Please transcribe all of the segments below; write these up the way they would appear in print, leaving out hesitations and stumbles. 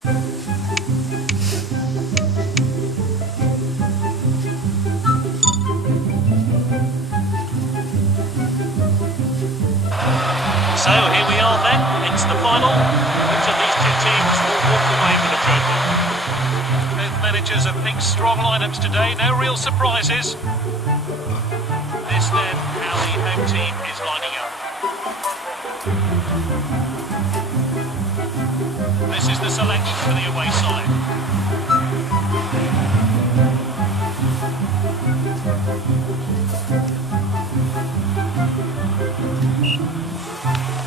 So here we are then, it's the final. Which of these two teams will walk away with a trophy? Both managers have picked strong lineups today, no real surprises. This then, how the home team is lining up. This is the selection for the away side.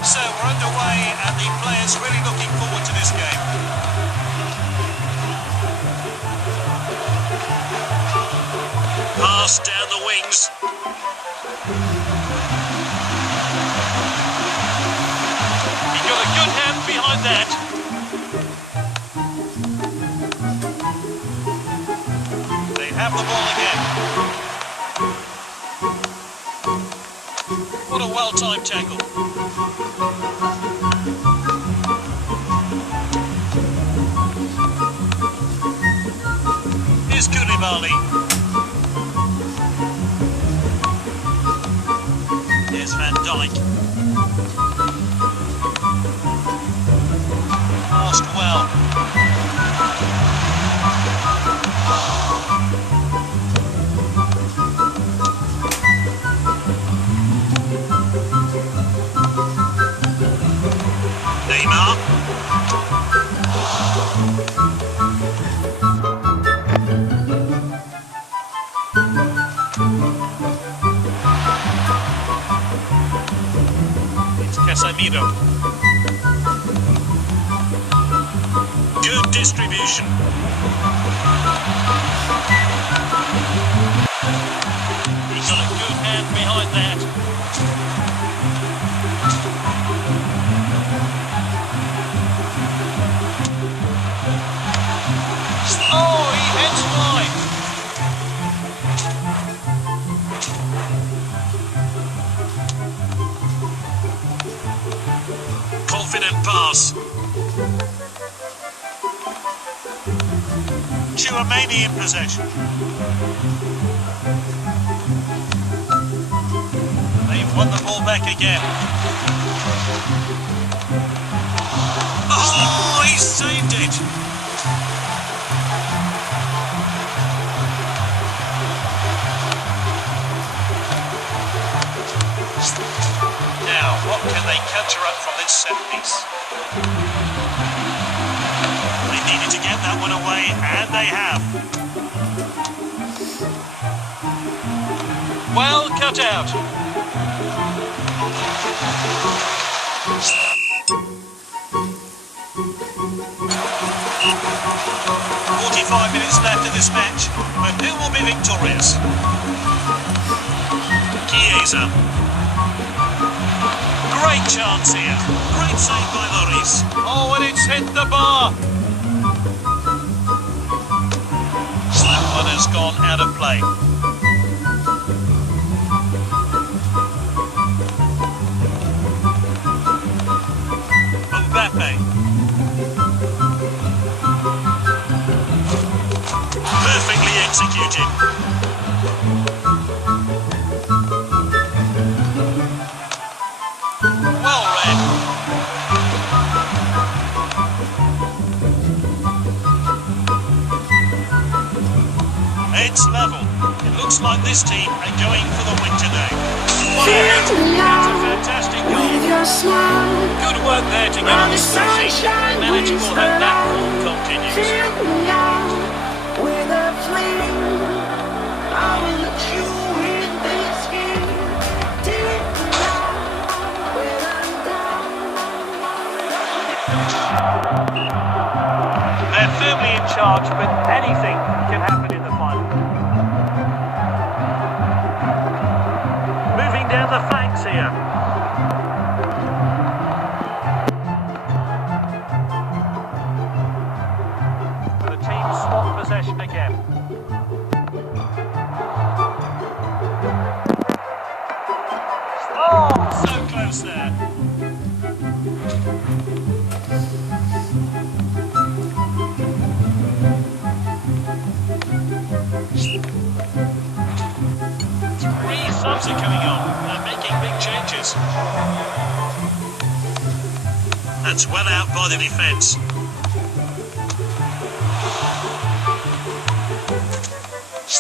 So we're underway and the players really looking forward to this game. Pass down the wings. He got a good hand behind that. They have the ball again. What a well-timed tackle. Here's Koulibaly. Here's Van Dijk. Passed well. Neymar. It's Casemiro. Good distribution. He's got a good hand behind that. Oh, he heads wide. Confident pass. Xiaomi in possession. They've won the ball back again. Oh, he saved it. Now, what can they conjure up from this set piece? They needed to get that one away, and they have. Well cut out. .45 minutes left in this match, but who will be victorious? Chiesa. Great chance here. Great save by Lloris. Oh, and it's hit the bar. That one has gone out of play. Mbappe. Perfectly executed. Well read. It's level. It looks like this team are going for the win today. What a hit. That's a fantastic goal. Good work there to get on this possession. The manager will hope that form continues. They're firmly in charge, but anything can happen in the final. Moving down the flanks here. The team swap possession again. Oh, so close there. That's well out by the defence.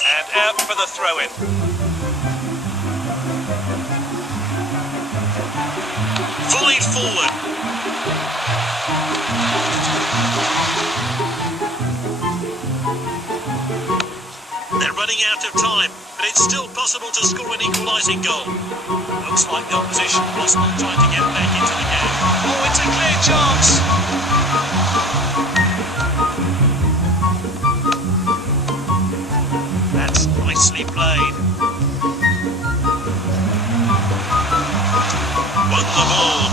And out for the throw-in. Volleyed forward. They're running out of time, but it's still possible to score an equalising goal. Looks like the opposition possible trying to get back into the game. Oh, it's a clear chance. That's nicely played. Won the ball.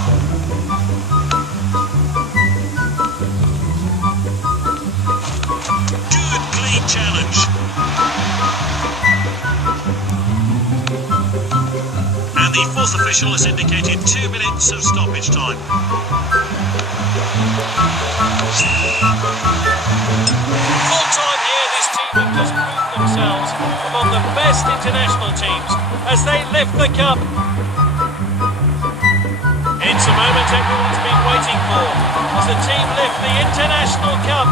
Good clean challenge. And the fourth official has indicated 2 minutes of stoppage time. Full time here, this team have just proved themselves among the best international teams as they lift the cup. It's a moment everyone's been waiting for as the team lift the international cup.